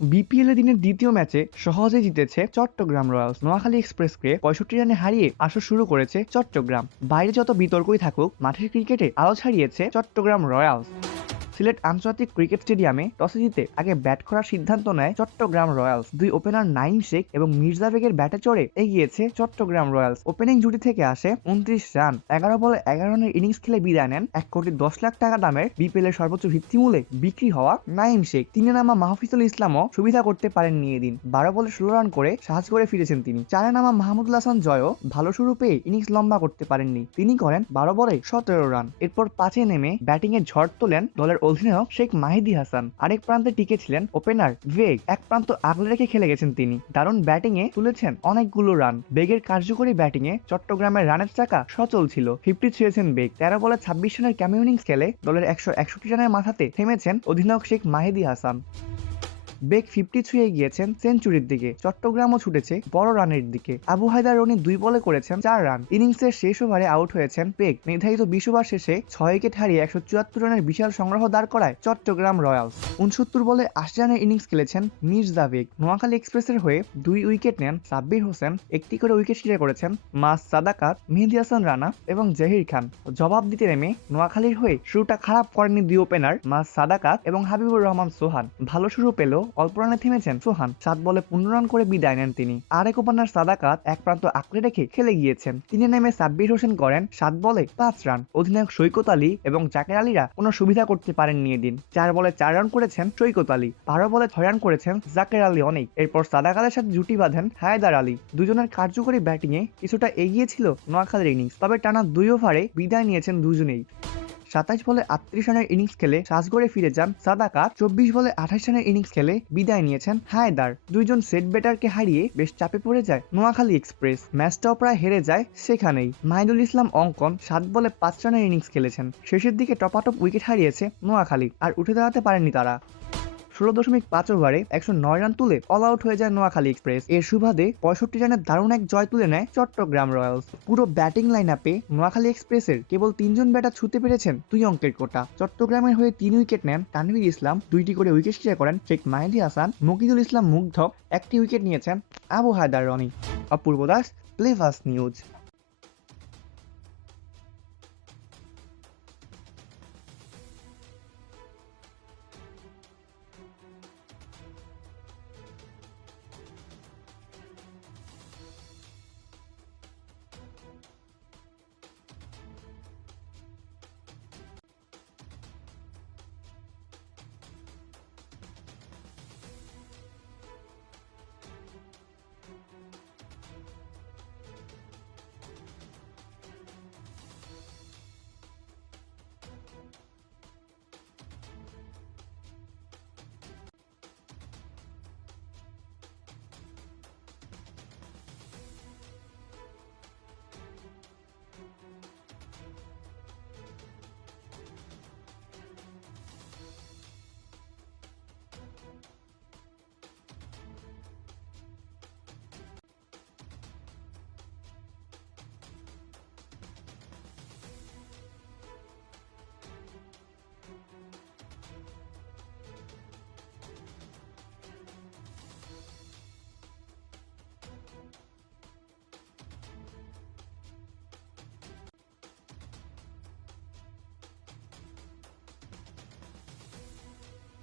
BPL এর দিনের দ্বিতীয় ম্যাচে সহজে জিতেছে চট্টগ্রাম রয়্যালস। নোয়াখালী এক্সপ্রেসকে 65 রানে হারিয়ে আসর শুরু করেছে চট্টগ্রাম। বাইরে যত বিতর্কই থাকুক, মাঠের ক্রিকেটে আলো ছাড়িয়েছে চট্টগ্রাম রয়্যালস। সিলেট আন্তর্জাতিক ক্রিকেট স্টেডিয়ামে টসে জিতে আগে ব্যাট করার সিদ্ধান্ত নেয় চট্টগ্রাম রয়্যালস। দুই ওপেনার নাইম শেখ এবং মির্জা বেগের ব্যাটে চড়ে এগিয়েছে চট্টগ্রাম রয়্যালস। ওপেনিং জুটি থেকে আসে 29 রান। 11 বলে 11 রানের ইনিংস খেলে বিদায় নেন 1,10,00,000 টাকা দামের বিপিএল এর সর্বোচ্চ ভিত্তিমূল্যে বিক্রি হওয়া নাইম শেখ। তিনে নামা মাহফিজুল ইসলামও সুবিধা করতে পারেননি এদিন। 12 বলে 16 রান করে সাহায্য করে ফিরেছেন তিনি। 4 নামা মাহমুদুল হাসান জয়ও ভালো শুরু পেয়ে ইনিংস লম্বা করতে পারেননি। তিনি করেন 12 বলে 17 রান। এরপর 5-এ নেমে ব্যাটিং এ ঝড় তোলেন দলের অধিনায়ক শেখ মাহিদী হাসান। আরেক প্রান্তে টিকে ছিলেন ওপেনার বেগ। এক প্রান্ত আগলে রেখে খেলে গেছেন তিনি। দারুণ ব্যাটিং এ তুলেছেন অনেকগুলো রান। বেগের কার্যকরী ব্যাটিং এ চট্টগ্রামের রানের চাকা সচল ছিল। 50 ছুঁয়েছেন বেগ। 13 বলে 26 রানের ক্যামিও ইনিংস খেলে দলের 161 রানের মাথাতে থেমেছেন অধিনায়ক শেখ মাহিদী হাসান। বেগ 50 ছুঁয়ে গিয়েছেন সেঞ্চুরির দিকে। চট্টগ্রামও ছুটেছে বড় রানের দিকে। আবু হায়দার রনি 2 বলে করেছেন 4 রান। ইনিংসের শেষ ওভারে আউট হয়েছেন বেগ। নির্ধারিত 20 ওভার শেষে 6 উইকেট হারিয়ে 174 রানের বিশাল সংগ্রহ দাঁড় করায় চট্টগ্রাম রয়্যালস। 69 বলে 80 রানের ইনিংস খেলেছেন মির্জা বেগ। নোয়াখালী এক্সপ্রেসের হয়ে 2 উইকেট নেন সাব্বির হোসেন। একটি করে উইকেট শিকার করেছেন মাস সাদাকাত, মেহেদী হাসান রানা এবং জহির খান। জবাব দিতে নেমে নোয়াখালীর হয়ে শুরুটা খারাপ করেননি দুই ওপেনার মাস সাদাকাত এবং হাবিবুর রহমান সোহান। ভালো শুরু পেল অল্প রানে থেমেছেন সোহান। 7 বলে 15 রান করে বিদায় নেন তিনি। আরেক ওপেনার সাদাকাত এক প্রান্ত আঁকড়ে রেখে খেলে গিয়েছেন। তিনি নেমে সাব্বির হোসেন করেন 7 বলে 5 রান। অধিনায়ক সৈকত আলী এবং জাকের আলীরা কোনো সুবিধা করতে পারেননি এদিন। 4 বলে 4 রান করেছেন সৈকত আলী। 12 বলে 6 রান করেছেন জাকের আলী অনেক। এরপর সাদাকাতের সাথে জুটি বাঁধেন হায়দার আলী। দুজনের কার্যকরী ব্যাটিং এ কিছুটা এগিয়ে ছিল নোয়াখালীর ইনিংস। তবে টানা 2 ওভারে বিদায় নিয়েছেন দুজনেই। 27 বলে 38 রানের ইনিংস খেলে সাজগড়ে ফিরে যান সাদাকাত। 24 বলে 28 রানের ইনিংস খেলে বিদায় নিয়েছেন হায়দার। দুইজন সেট ব্যাটারকে হারিয়ে বেশ চাপে পড়ে যায় নোয়াখালী এক্সপ্রেস। ম্যাচটাও প্রায় হেরে যায় সেখানেই। মাহিদুল ইসলাম অঙ্কন 7 বলে 5 রানের ইনিংস খেলেছেন। শেষের দিকে টপাটপ উইকেট হারিয়েছে নোয়াখালী। আর উঠে দাঁড়াতে পারেননি তারা। 16.5 ওভারে 109 রান তুলে অল আউট হয়ে যায় নোয়াখালী এক্সপ্রেস। এর সুবাদে 65 রানের দারুণ এক জয় তুলে নেয় চট্টগ্রাম রয়্যালস। পুরো ব্যাটিং লাইন আপে নোয়াখালী এক্সপ্রেসের কেবল 3 জন ব্যাটার ছুঁতে পেরেছেন 2 অঙ্কের কোটা। চট্টগ্রামের হয়ে 3 উইকেট নেন তানভীর ইসলাম। 2টি করে উইকেট শিকার করেন শেখ মাহিদী হাসান, মুকিদুল ইসলাম মুগ্ধ। একটি উইকেট নিয়েছেন আবু হায়দার রনি। অপূর্ব দাস, প্লে ফার্স্ট নিউজ।